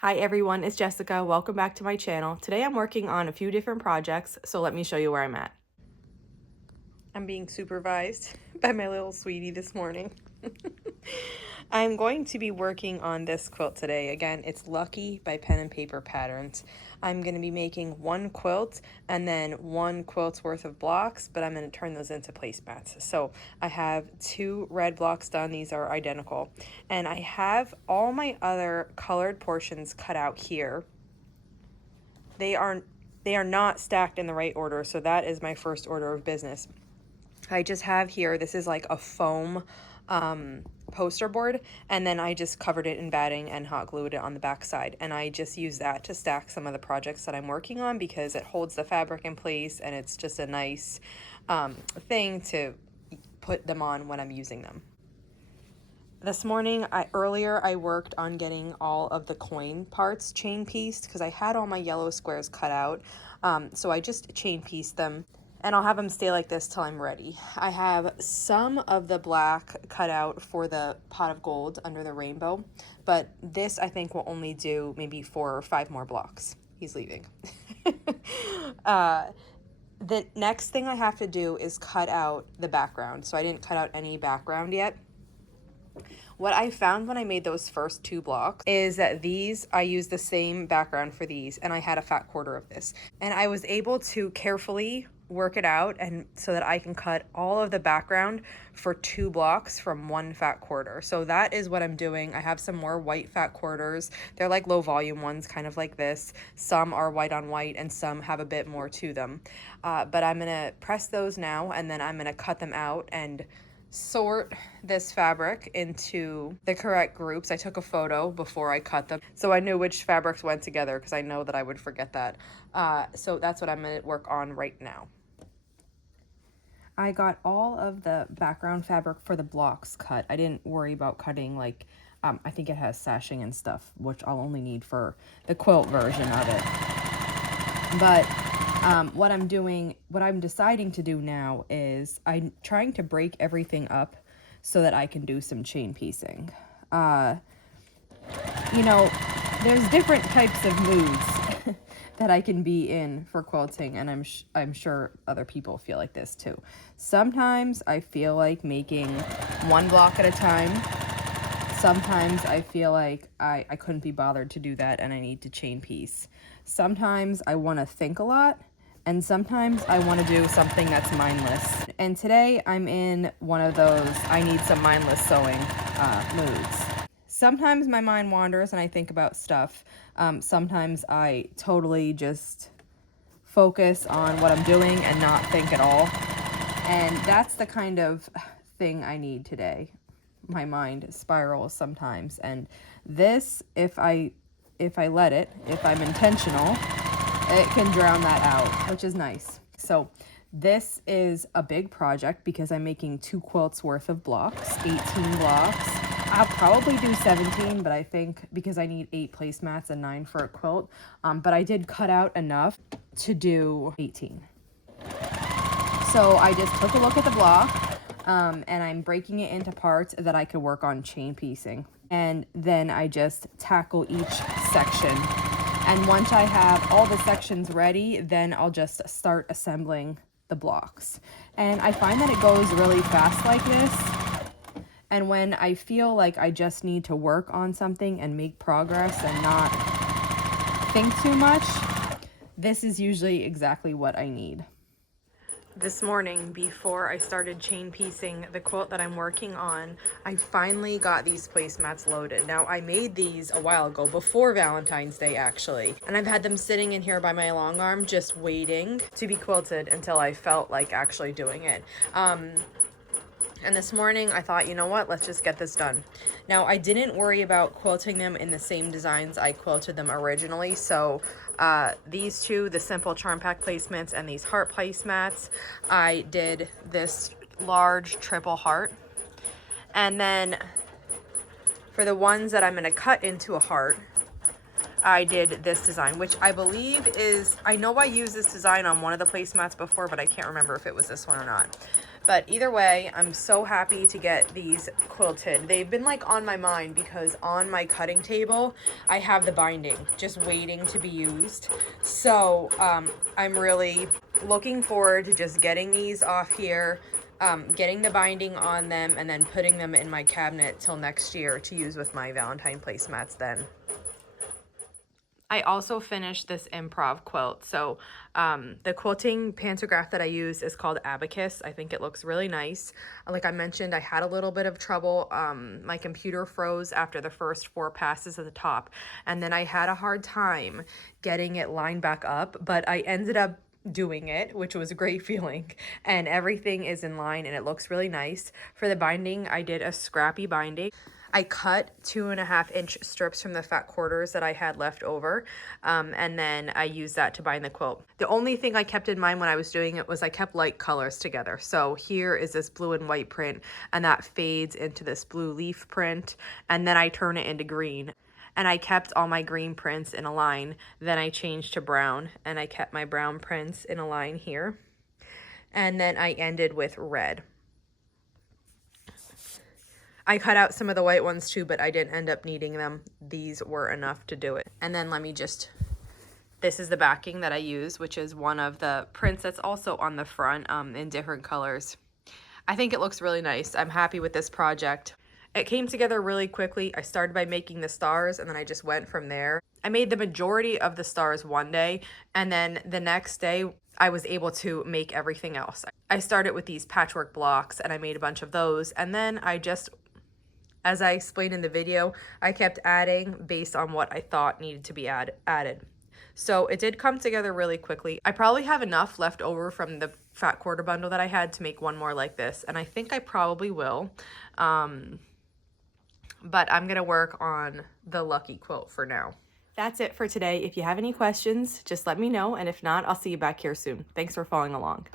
Hi everyone, it's Jessica. Welcome back to my channel. Today I'm working on a few different projects, so let me show you where I'm at. I'm being supervised by my little sweetie this morning. I'm going to be working on this quilt today. Again, it's Lucky by Pen and Paper Patterns. I'm going to be making one quilt and then one quilt's worth of blocks, but I'm going to turn those into placemats. So I have two red blocks done. These are identical. And I have all my other colored portions cut out here. They are not stacked in the right order, so that is my first order of business. I just have here, this is like a foam poster board, and then I just covered it in batting and hot glued it on the back side, and I just use that to stack some of the projects that I'm working on because it holds the fabric in place and it's just a nice thing to put them on when I'm using them. This morning, earlier I worked on getting all of the coin parts chain pieced because I had all my yellow squares cut out. So I just chain pieced them and I'll have them stay like this till I'm ready. I have some of the black cut out for the pot of gold under the rainbow, but this I think will only do maybe 4 or 5 more blocks. He's leaving. The next thing I have to do is cut out the background. So I didn't cut out any background yet. What I found when I made those first 2 blocks is that I used the same background for these, and I had a fat quarter of this. And I was able to carefully work it out and so that I can cut all of the background for 2 blocks from 1 fat quarter. So that is what I'm doing. I have some more white fat quarters. They're like low volume ones, kind of like this. Some are white on white and some have a bit more to them. But I'm gonna press those now, and then I'm gonna cut them out and sort this fabric into the correct groups. I took a photo before I cut them so I knew which fabrics went together because I know that I would forget that. So that's what I'm going to work on right now. I got all of the background fabric for the blocks cut. I didn't worry about cutting like I think it has sashing and stuff, which I'll only need for the quilt version of it. But what I'm deciding to do now is I'm trying to break everything up so that I can do some chain piecing. You know, there's different types of moods that I can be in for quilting, and I'm sure other people feel like this too. Sometimes I feel like making one block at a time. Sometimes I feel like I couldn't be bothered to do that and I need to chain piece. Sometimes I want to think a lot, and sometimes I want to do something that's mindless. And today I'm in one of those I need some mindless sewing moods. Sometimes my mind wanders and I think about stuff. Sometimes I totally just focus on what I'm doing and not think at all. And that's the kind of thing I need today. My mind spirals sometimes, and this, if I let it, if I'm intentional, it can drown that out, which is nice. So this is a big project because I'm making 2 quilts worth of blocks, 18 blocks. I'll probably do 17, but I think because I need 8 placemats and 9 for a quilt, but I did cut out enough to do 18. So I just took a look at the block. And I'm breaking it into parts that I could work on chain piecing. And then I just tackle each section. And once I have all the sections ready, then I'll just start assembling the blocks. And I find that it goes really fast like this. And when I feel like I just need to work on something and make progress and not think too much, this is usually exactly what I need. This morning, before I started chain piecing the quilt that I'm working on, I finally got these placemats loaded. Now, I made these a while ago, before Valentine's Day actually, and I've had them sitting in here by my long arm just waiting to be quilted until I felt like actually doing it. And this morning I thought, you know what, let's just get this done. Now, I didn't worry about quilting them in the same designs I quilted them originally. So these 2, the simple charm pack placemats and these heart placemats, I did this large triple heart. And then for the ones that I'm going to cut into a heart, I did this design, which I believe is, I know I used this design on one of the placemats before, but I can't remember if it was this one or not. But either way, I'm so happy to get these quilted. They've been like on my mind because on my cutting table, I have the binding just waiting to be used. So I'm really looking forward to just getting these off here, getting the binding on them, and then putting them in my cabinet till next year to use with my Valentine placemats then. I also finished this improv quilt. So the quilting pantograph that I use is called Abacus. I think it looks really nice. Like I mentioned, I had a little bit of trouble. My computer froze after the first 4 passes at the top. And then I had a hard time getting it lined back up, but I ended up doing it, which was a great feeling, and everything is in line and it looks really nice. For the binding, I did a scrappy binding. I cut 2.5-inch strips from the fat quarters that I had left over, and then I used that to bind the quilt. The only thing I kept in mind when I was doing it was I kept light colors together. So here is this blue and white print, and that fades into this blue leaf print, and then I turn it into green. And I kept all my green prints in a line. Then I changed to brown, and I kept my brown prints in a line here. And then I ended with red. I cut out some of the white ones too, but I didn't end up needing them. These were enough to do it. And then let me just, this is the backing that I use, which is one of the prints that's also on the front in different colors. I think it looks really nice. I'm happy with this project. It came together really quickly. I started by making the stars and then I just went from there. I made the majority of the stars one day, and then the next day I was able to make everything else. I started with these patchwork blocks and I made a bunch of those, and then I just, as I explained in the video, I kept adding based on what I thought needed to be added. So it did come together really quickly. I probably have enough left over from the fat quarter bundle that I had to make one more like this, and I think I probably will. But I'm gonna work on the lucky quilt for now. That's it for today. If you have any questions, just let me know, and if not, I'll see you back here soon. Thanks for following along.